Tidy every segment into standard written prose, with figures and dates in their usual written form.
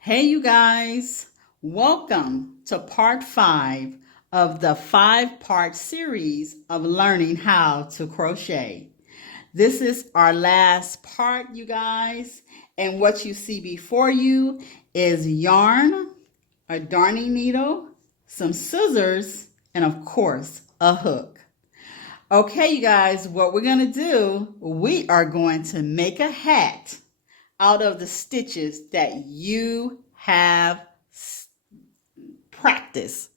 Hey, you guys, welcome to part 5 of the 5-part series of learning how to crochet. This is our last part, you guys, and what you see before you is yarn, a darning needle, some scissors, and of course, a hook. Okay, you guys, what we're going to do, we are going to make a hat out of the stitches that you have practiced.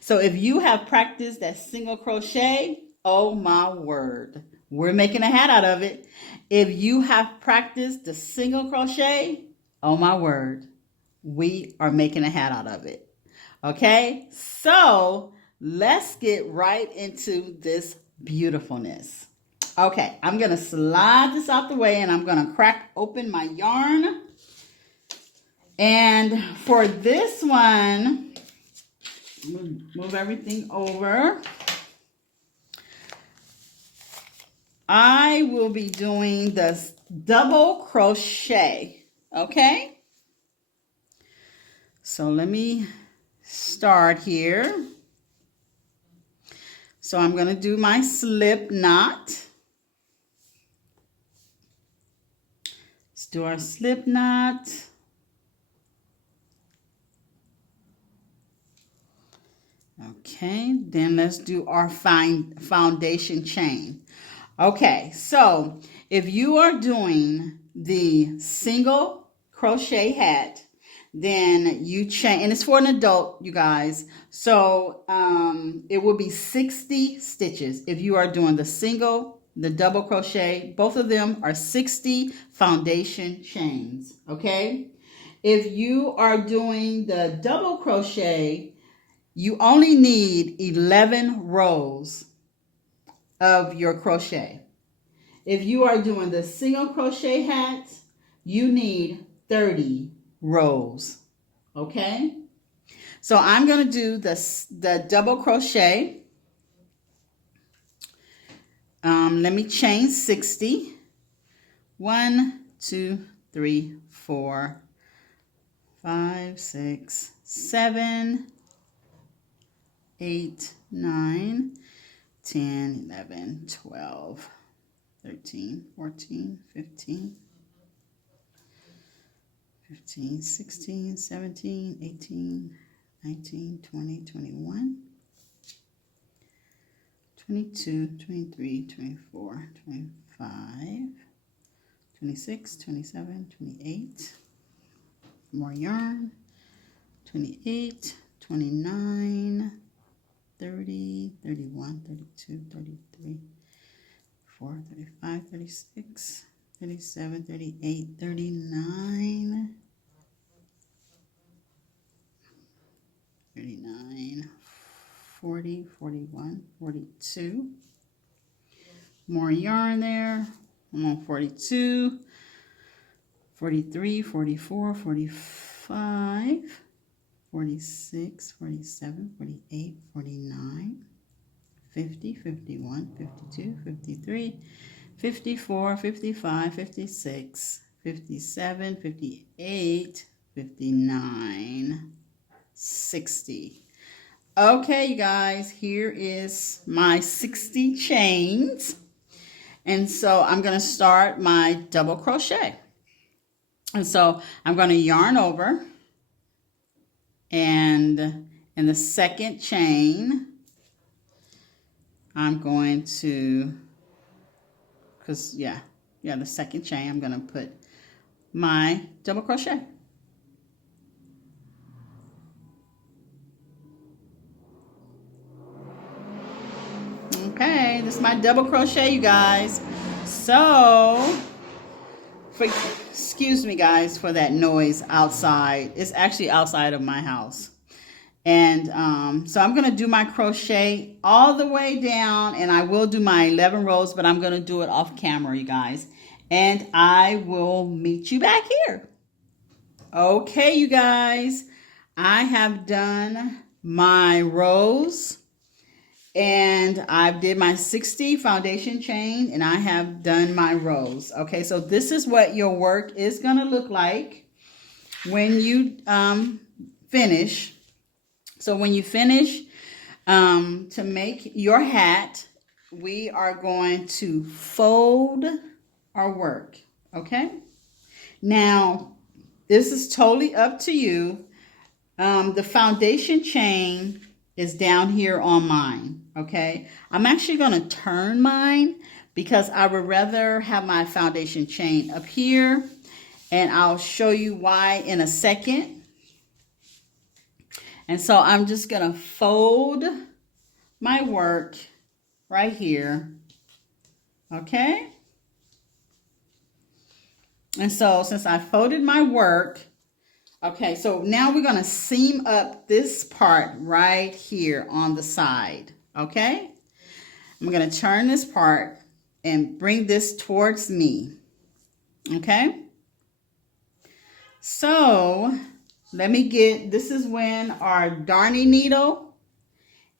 So if you have practiced that single crochet, oh my word, we're making a hat out of it. If you have practiced the single crochet, oh my word, we are making a hat out of it. Okay, so let's get right into this beautifulness. Okay, I'm going to slide this out the way and I'm going to crack open my yarn. And for this one, move everything over. I will be doing this double crochet, okay? So let me start here. So I'm going to do my slip knot. Let's do our slip knot. Okay, then let's do our foundation chain. Okay, so if you are doing the single crochet hat, then you chain, and it's for an adult, you guys. So it will be 60 stitches. If you are doing the double crochet, both of them are 60 foundation chains, okay? If you are doing the double crochet, you only need 11 rows of your crochet. If you are doing the single crochet hat, you need 30 rows, okay? So I'm going to do the double crochet. Let me chain 60. 1, 2, 3, 4, 5, 6, 7, 8, 9, 10, 11, 12, 13, 14, 15, 16, 17, 18, 19, 20, 21, 22, 23, 24, 25, 26, 27, 28. More yarn. 28, 29, 30, 31, 32, 33, 34, 35, 36, 37, 38, 39, 39, 40, 41, 42. More yarn there. I'm on 42, 43, 44, 45. 46, 47, 48, 49, 50, 51, 52, 53, 54, 55, 56, 57, 58, 59, 60. Okay, you guys, here is my 60 chains. And so I'm going to start my double crochet. And so I'm going to yarn over. And in the second chain, I'm going to, the second chain, I'm going to put my double crochet. Okay, this is my double crochet, you guys. So, excuse me, guys, for that noise outside. It's actually outside of my house. And so I'm going to do my crochet all the way down, and I will do my 11 rows, but I'm going to do it off camera, you guys. And I will meet you back here. Okay, you guys, I have done my rows. And I did my 60 foundation chain, and I have done my rows. Okay, so this is what your work is going to look like. when you finish, so when you finish to make your hat, we are going to fold our work, okay? Now, this is totally up to you. The foundation chain is down here on mine, okay? I'm actually going to turn mine because I would rather have my foundation chain up here, and I'll show you why in a second. And so I'm just going to fold my work right here, okay? And so since I folded my work, okay, so now we're going to seam up this part right here on the side, okay? I'm going to turn this part and bring this towards me, okay? So let me get, this is when our darning needle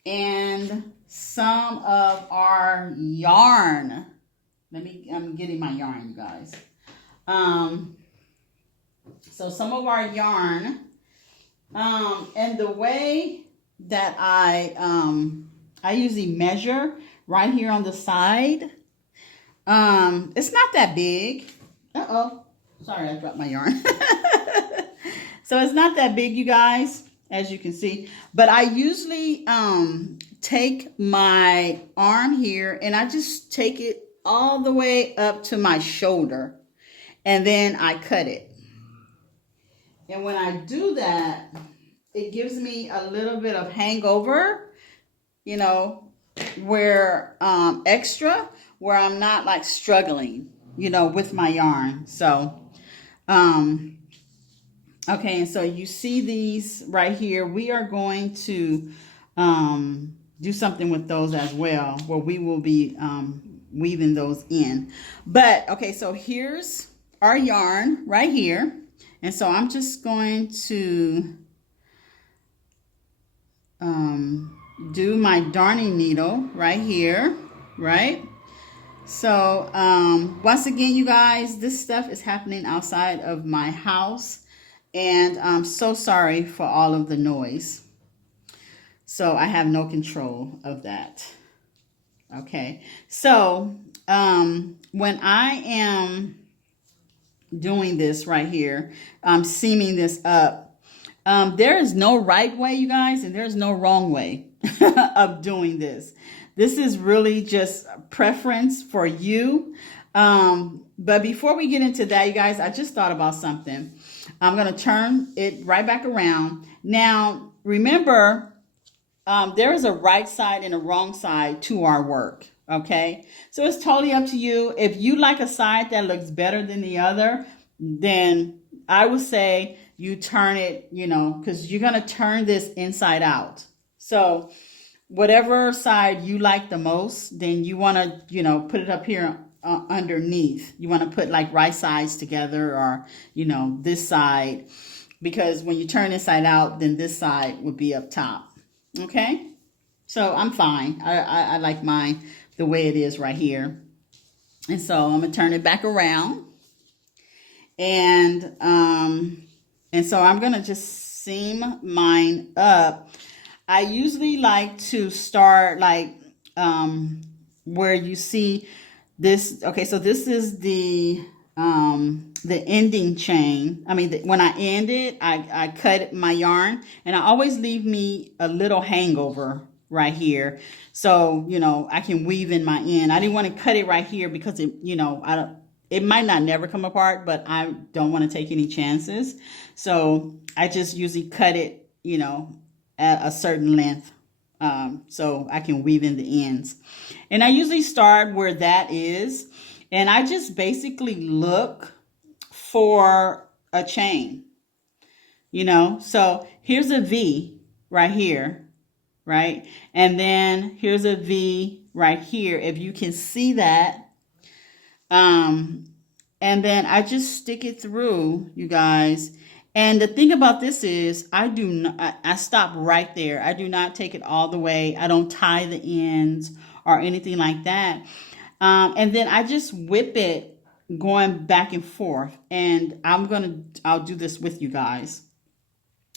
and some of our yarn, I'm getting my yarn, you guys. So some of our yarn, and the way that I usually measure right here on the side, it's not that big. Uh-oh, sorry, I dropped my yarn. So it's not that big, you guys, as you can see, but I usually take my arm here and I just take it all the way up to my shoulder, and then I cut it. And when I do that, it gives me a little bit of hangover, you know, where extra, where I'm not like struggling, you know, with my yarn. So, okay, and so you see these right here. We are going to do something with those as well, where we will be weaving those in. But, okay, so here's our yarn right here. And so I'm just going to do my darning needle right here, right? So once again, you guys, this stuff is happening outside of my house, and I'm so sorry for all of the noise. So I have no control of that. Okay, so when I am doing this right here, seaming this up, there is no right way, you guys, and there's no wrong way of doing this. This is really just preference for you. But before we get into that, you guys, I just thought about something. I'm going to turn it right back around. Now, remember, there is a right side and a wrong side to our work. Okay, so it's totally up to you. If you like a side that looks better than the other, then I would say you turn it, you know, because you're going to turn this inside out. So whatever side you like the most, then you want to, you know, put it up here underneath. You want to put like right sides together, or, you know, this side, because when you turn inside out, then this side would be up top. Okay, so I'm fine. I like mine the way it is right here. And so I'm going to turn it back around. And so I'm going to just seam mine up. I usually like to start like where you see this. Okay, so this is the ending chain. I mean, when I end it, I cut my yarn, and I always leave me a little hangover right here, so you know I can weave in my end. I didn't want to cut it right here because it, you know, it might not never come apart, but I don't want to take any chances, so I just usually cut it, you know, at a certain length, so I can weave in the ends. And I usually start where that is, and I just basically look for a chain, you know. So here's a V right here, right? And then here's a V right here, if you can see that. And then I just stick it through, you guys. And the thing about this is I stop right there. I do not take it all the way. I don't tie the ends or anything like that. And then I just whip it going back and forth, and I'll do this with you guys.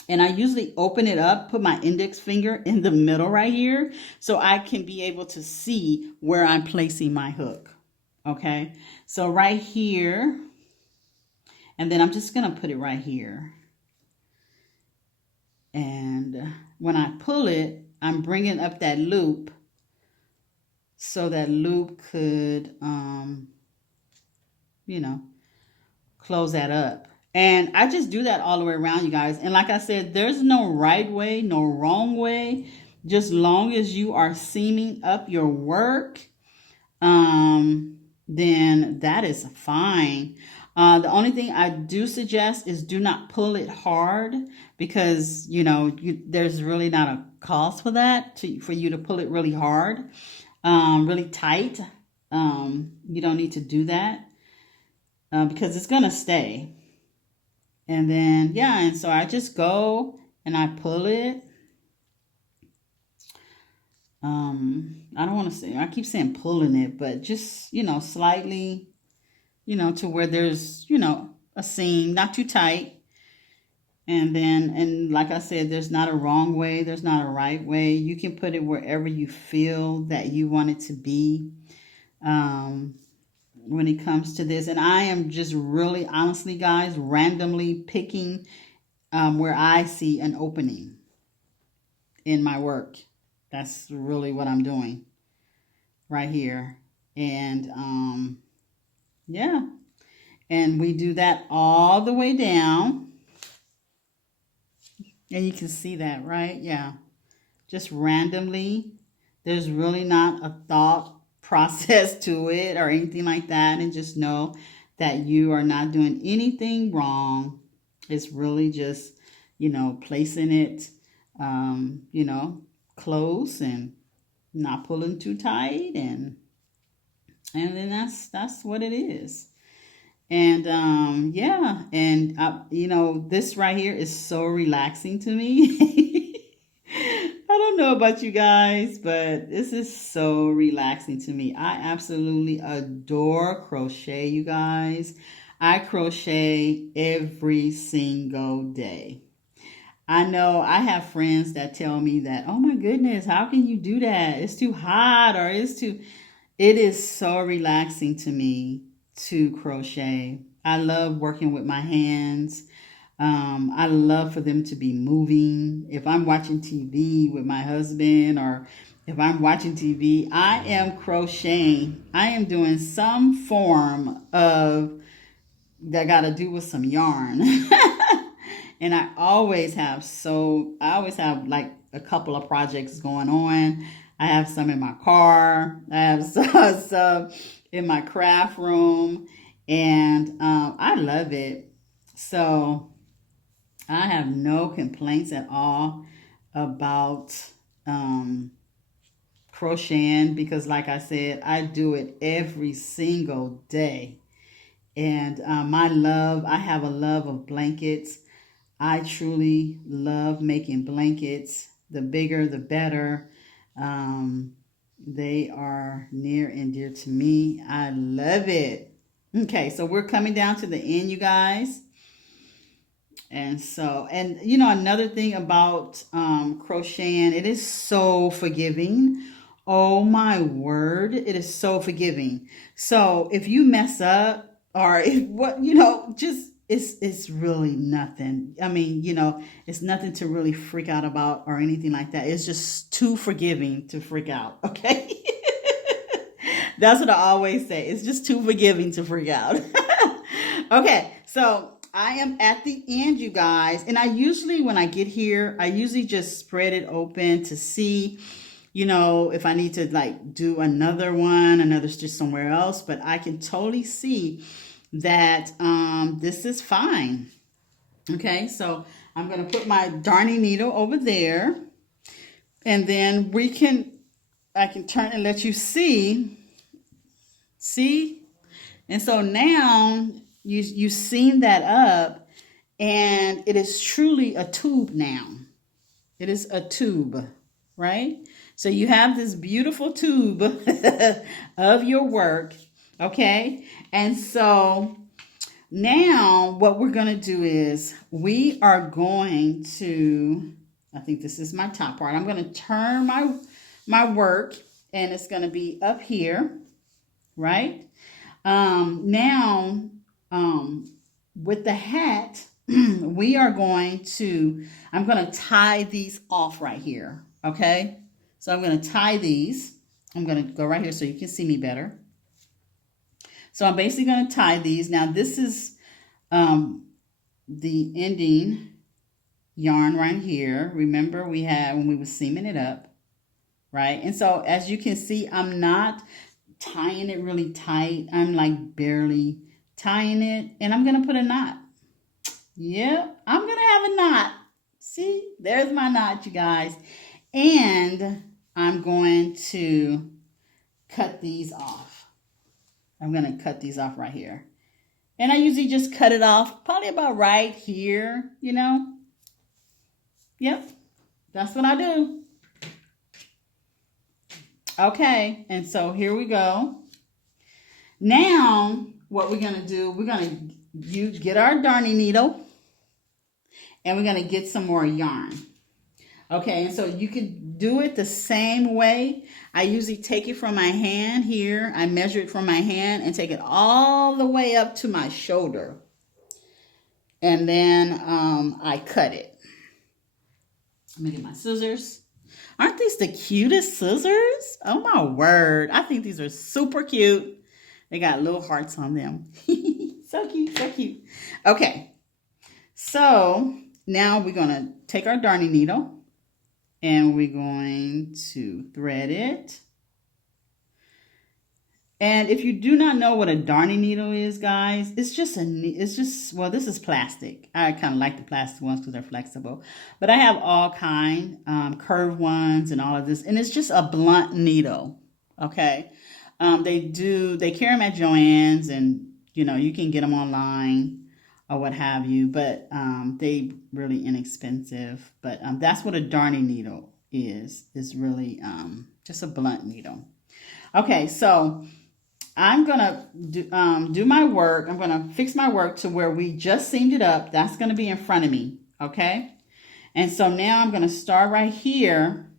And I usually open it up, put my index finger in the middle right here so I can be able to see where I'm placing my hook. Okay, so right here, and then I'm just going to put it right here. And when I pull it, I'm bringing up that loop so that loop could, you know, close that up. And I just do that all the way around, you guys. And like I said, there's no right way, no wrong way. Just long as you are seaming up your work, then that is fine. The only thing I do suggest is do not pull it hard because, you know, there's really not a cause for that, for you to pull it really hard, really tight. You don't need to do that because it's going to stay. And then, yeah, and so I just go and I pull it. I don't want to say, I keep saying pulling it, but just, you know, slightly, you know, to where there's, you know, a seam, not too tight. And then, and like I said, there's not a wrong way, there's not a right way. You can put it wherever you feel that you want it to be when it comes to this. And I am just really, honestly, guys, randomly picking where I see an opening in my work. That's really what I'm doing right here. And yeah, and we do that all the way down. And you can see that, right? Yeah, just randomly. There's really not a thought process to it or anything like that. And just know that you are not doing anything wrong. It's really just, you know, placing it, you know, close and not pulling too tight, and then that's what it is. And yeah, and you know, this right here is so relaxing to me. I don't know about you guys, but this is so relaxing to me. I absolutely adore crochet, you guys. I crochet every single day. I know I have friends that tell me that, oh my goodness, how can you do that? It's too hot, or it's too... It is so relaxing to me to crochet. I love working with my hands. I love for them to be moving. If I'm watching TV with my husband, or if I'm watching TV, I am crocheting. I am doing some form of that got to do with some yarn. And I always have like a couple of projects going on. I have some in my car. I have some in my craft room. And I love it. So I have no complaints at all about crocheting, because like I said, I do it every single day. And I have a love of blankets. I truly love making blankets. The bigger, the better. They are near and dear to me. I love it. Okay, so we're coming down to the end, you guys. And so, and you know, another thing about crocheting, it is so forgiving. Oh my word, it is so forgiving. So if you mess up, or if what, you know, just it's really nothing. I mean, you know, it's nothing to really freak out about or anything like that. It's just too forgiving to freak out. Okay. That's what I always say. It's just too forgiving to freak out. Okay. So I am at the end, you guys. And I usually, when I get here, I usually just spread it open to see, you know, if I need to like do another stitch somewhere else. But I can totally see that this is fine. Okay, so I'm going to put my darning needle over there, and then I can turn and let you see. And so now you've seen that up, and it is truly a tube now. It is a tube, right? So you have this beautiful tube of your work. Okay, and so now what we're going to do is we are going to, I think this is my top part. I'm going to turn my work, and it's going to be up here, right? Now, with the hat, we are going to, I'm going to tie these off right here, okay? So I'm going to tie these. I'm going to go right here so you can see me better. So I'm basically going to tie these. Now this is the ending yarn right here. Remember we had when we were seaming it up, right? And so as you can see, I'm not tying it really tight. I'm like barely tying it, and I'm going to put a knot. Yep, I'm going to have a knot. See, there's my knot, you guys. And I'm going to cut these off. I'm going to cut these off right here. And I usually just cut it off probably about right here, you know. Yep, that's what I do. Okay, and so here we go. Now, what we're going to do, we're going to get our darning needle, and we're going to get some more yarn. Okay, and so you can do it the same way. I usually take it from my hand here. I measure it from my hand and take it all the way up to my shoulder. And then I cut it. Let me get my scissors. Aren't these the cutest scissors? Oh my word. I think these are super cute. They got little hearts on them. So cute, so cute. Okay, so now we're going to take our darning needle. And we're going to thread it. And if you do not know what a darning needle is, guys, it's just, well, this is plastic. I kind of like the plastic ones because they're flexible. But I have all curved ones and all of this. And it's just a blunt needle, okay? They carry them at Joann's, and, you know, you can get them online or what have you, but they really inexpensive. But that's what a darning needle is really just a blunt needle. Okay, so I'm gonna do my work. I'm gonna fix my work to where we just seamed it up. That's gonna be in front of me, okay? And so now I'm gonna start right here,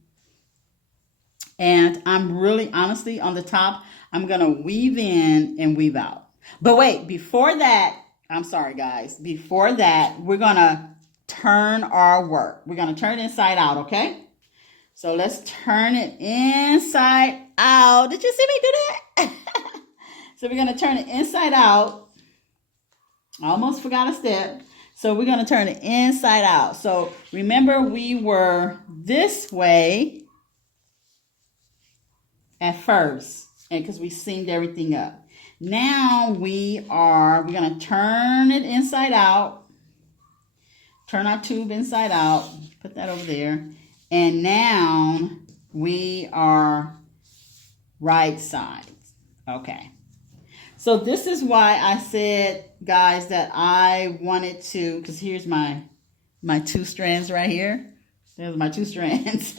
and I'm really honestly on the top, I'm gonna weave in and weave out. But wait, before that, I'm sorry, guys. Before that, we're going to turn our work. We're going to turn it inside out, okay? So let's turn it inside out. Did you see me do that? So we're going to turn it inside out. I almost forgot a step. So we're going to turn it inside out. So remember, we were this way at first, and because we seamed everything up. Now we're going to turn it inside out. Turn our tube inside out. Put that over there. And now we are right sides. Okay. So this is why I said, guys, that I wanted to, because here's my two strands right here. There's my two strands.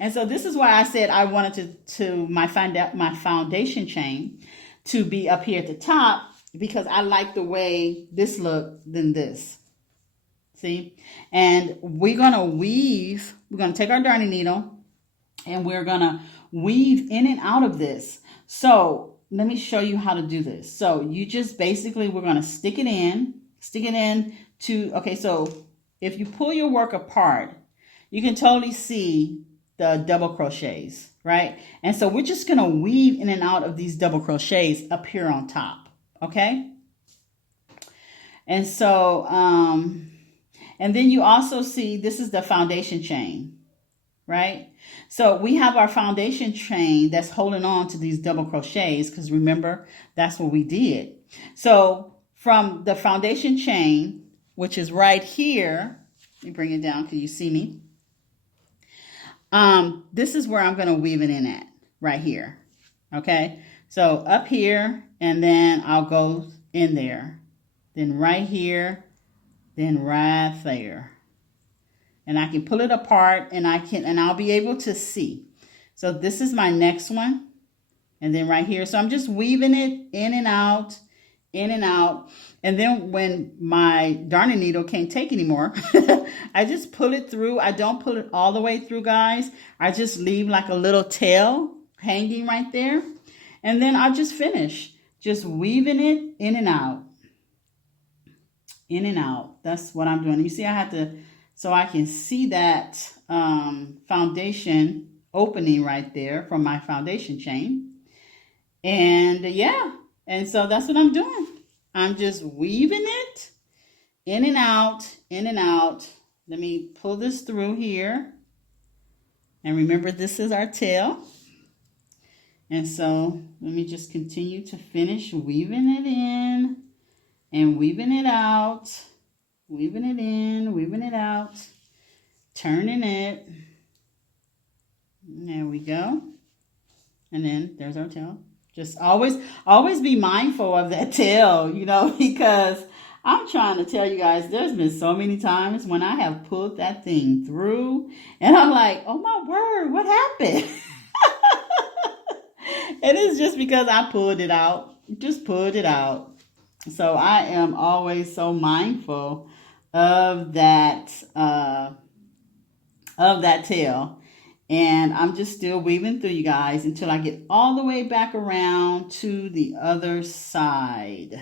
And so this is why I said I wanted to my foundation chain to be up here at the top, because I like the way this looked than this. See? And we're going to weave. We're going to take our darning needle, and we're going to weave in and out of this. So let me show you how to do this. So you just basically, we're going to stick it in to, okay, so if you pull your work apart, you can totally see the double crochets, right? And so we're just going to weave in and out of these double crochets up here on top, okay? And so, and then you also see this is the foundation chain, right? So we have our foundation chain that's holding on to these double crochets, because remember, that's what we did. So from the foundation chain, which is right here, let me bring it down, can you see me? This is where I'm going to weave it in at, right here. Okay, so up here, and then I'll go in there, then right here, then right there, and I can pull it apart, and I'll be able to see. So this is my next one, And then right here. So I'm just weaving it in and out, in and out. And then when my darning needle can't take anymore, I just pull it through. I don't pull it all the way through, guys. I just leave like a little tail hanging right there. And then I'll just finish. Just weaving it in and out. In and out. That's what I'm doing. You see, I have to, so I can see that foundation opening right there from my foundation chain. And yeah, and so that's what I'm doing. I'm just weaving it in and out, in and out. Let me pull this through here. And remember, this is our tail. And so let me just continue to finish weaving it in and weaving it out, weaving it in, weaving it out, turning it. There we go. And then there's our tail. Just always be mindful of that tail, you know, because I'm trying to tell you guys, there's been so many times when I have pulled that thing through and I'm like, oh my word, what happened? And it's just because I pulled it out, just pulled it out. So I am always so mindful of that tail. And I'm just still weaving through, you guys, until I get all the way back around to the other side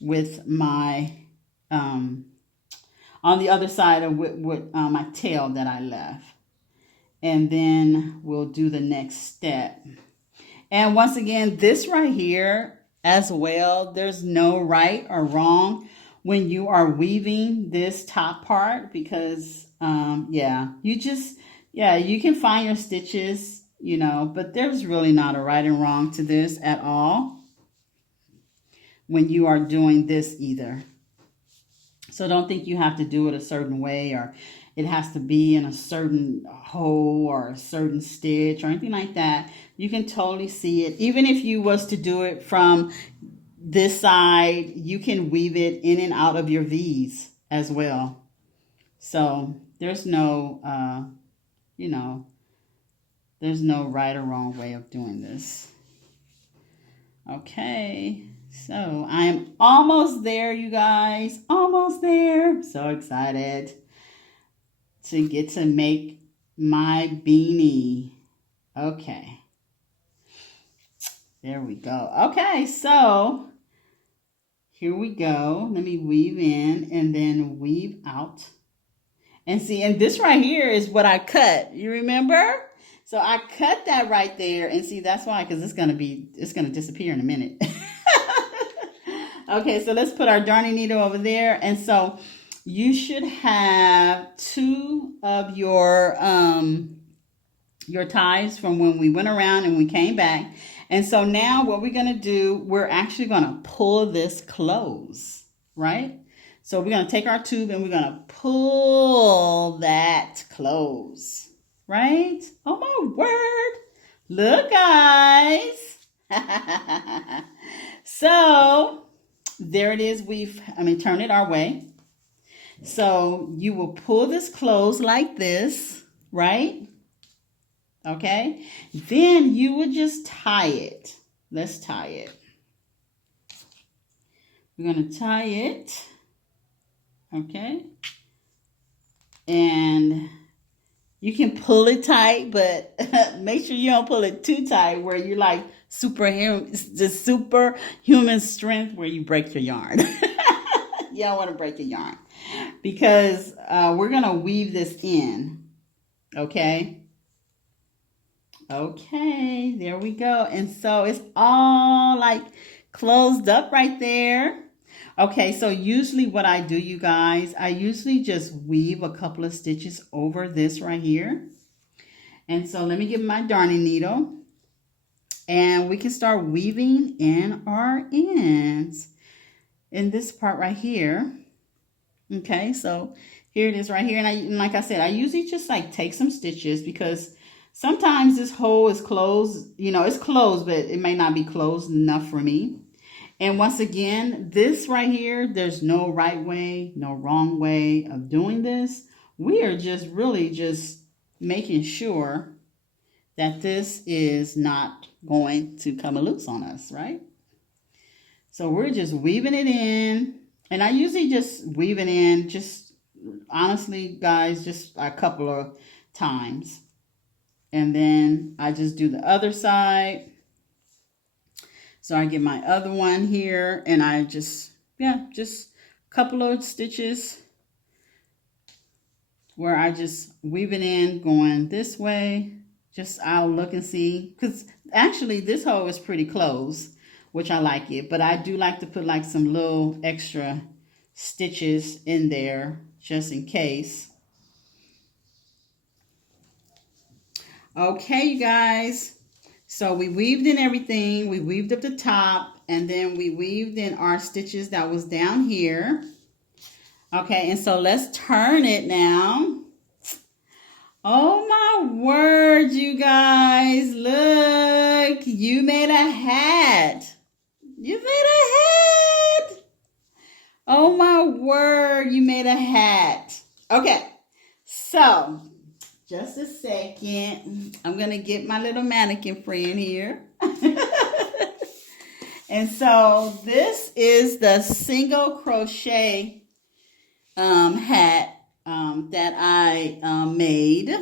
with my, on the other side of my tail that I left. And then we'll do the next step. And once again, this right here as well, there's no right or wrong when you are weaving this top part because, you can find your stitches, you know, but there's really not a right and wrong to this at all when you are doing this either. So don't think you have to do it a certain way or it has to be in a certain hole or a certain stitch or anything like that. You can totally see it. Even if you was to do it from this side, you can weave it in and out of your V's as well. So there's no, there's no right or wrong way of doing this. Okay, so I am almost there, you guys. Almost there. I'm so excited to get to make my beanie. Okay. There we go. Okay, so here we go. Let me weave in and then weave out. And see, and this right here is what I cut. You remember? So I cut that right there. And see, that's why, because it's going to disappear in a minute. Okay, so let's put our darning needle over there. And so you should have 2 of your ties from when we went around and we came back. And so now what we're going to do, we're actually going to pull this close, right? So we're going to take our tube and we're going to pull that close, right? Oh my word. Look, guys. So there it is. Turn it our way. So you will pull this close like this, right? Okay. Then you would just tie it. Let's tie it. We're going to tie it. Okay. And you can pull it tight, but make sure you don't pull it too tight where you're like superhuman strength where you break your yarn. You don't want to break your yarn because we're going to weave this in. Okay. Okay, there we go. And so it's all like closed up right there. Okay, so usually what I do, you guys, I usually just weave a couple of stitches over this right here. And so let me get my darning needle and we can start weaving in our ends in this part right here. Okay, so here it is right here. And like I said, I usually just like take some stitches because sometimes this hole is closed, you know, it's closed, but it may not be closed enough for me. And once again, this right here, there's no right way, no wrong way of doing this. We are just really just making sure that this is not going to come loose on us, right? So we're just weaving it in. And I usually just weave it in, just honestly, guys, just a couple of times. And then I just do the other side. So I get my other one here, and I just, yeah, just a couple of stitches where I just weave it in going this way. Just I'll look and see, because actually this hole is pretty close, which I like it, but I do like to put like some little extra stitches in there just in case. Okay, you guys, so we weaved in everything. We weaved up the top, and then we weaved in our stitches that was down here. Okay, and so let's turn it now. Oh my word, you guys, look, you made a hat. You made a hat. Oh my word, you made a hat. Okay, so just a second. I'm going to get my little mannequin friend here. And so this is the single crochet hat that I made.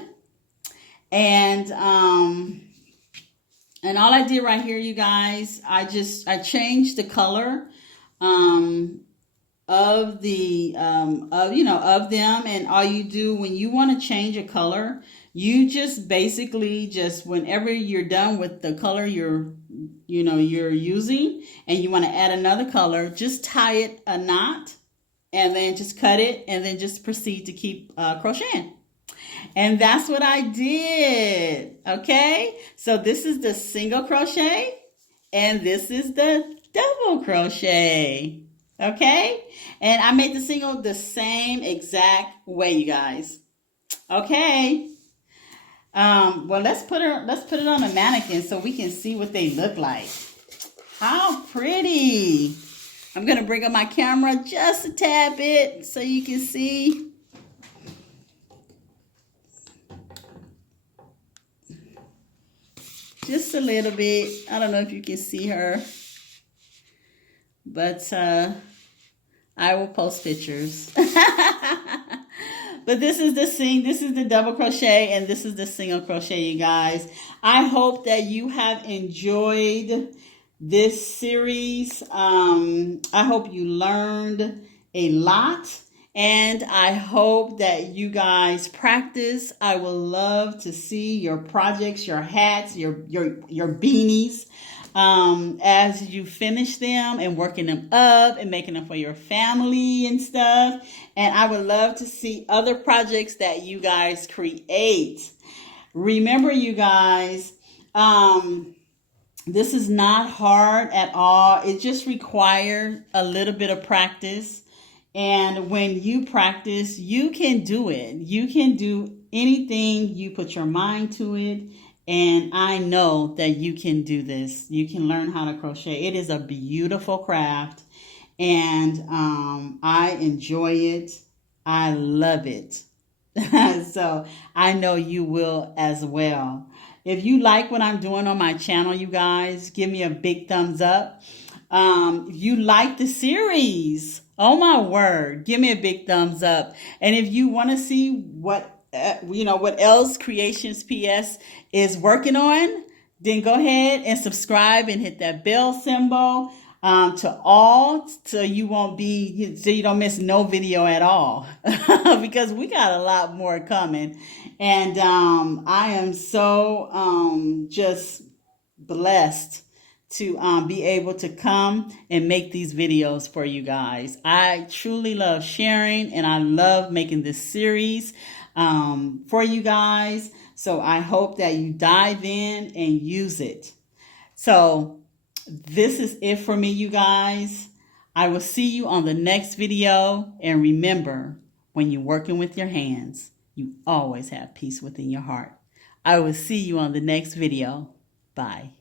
And all I did right here, you guys, I changed the color of the of them. And all you do when you want to change a color, you just basically just whenever you're done with the color you're using and you want to add another color, just tie it a knot and then just cut it and then just proceed to keep crocheting. And that's what I did. Okay, so this is the single crochet and this is the double crochet. Okay, and I made the single the same exact way, you guys. Okay, well, let's put it on a mannequin so we can see what they look like. How pretty. I'm gonna bring up my camera just a tad bit so you can see. Just a little bit. I don't know if you can see her, but I will post pictures. But this is the double crochet, and this is the single crochet, you guys. I hope that you have enjoyed this series. I hope you learned a lot, and I hope that you guys practice. I would love to see your projects, your hats, your beanies, as you finish them and working them up and making them for your family and stuff. And I would love to see other projects that you guys create. Remember, you guys, this is not hard at all. It just requires a little bit of practice. And when you practice, you can do it. You can do anything you put your mind to it. And I know that you can do this. You can learn how to crochet. It is a beautiful craft. And I enjoy it. I love it. So I know you will as well. If you like what I'm doing on my channel, you guys, give me a big thumbs up. If you like the series, oh my word, give me a big thumbs up. And if you want to see what else Creations PS is working on, then go ahead and subscribe and hit that bell symbol to all, so you don't miss no video at all. Because we got a lot more coming. And I am so just blessed to be able to come and make these videos for you guys. I truly love sharing, and I love making this series for you guys. So I hope that you dive in and use it. So this is it for me, you guys. I will see you on the next video. And remember, when you're working with your hands, you always have peace within your heart. I will see you on the next video. Bye.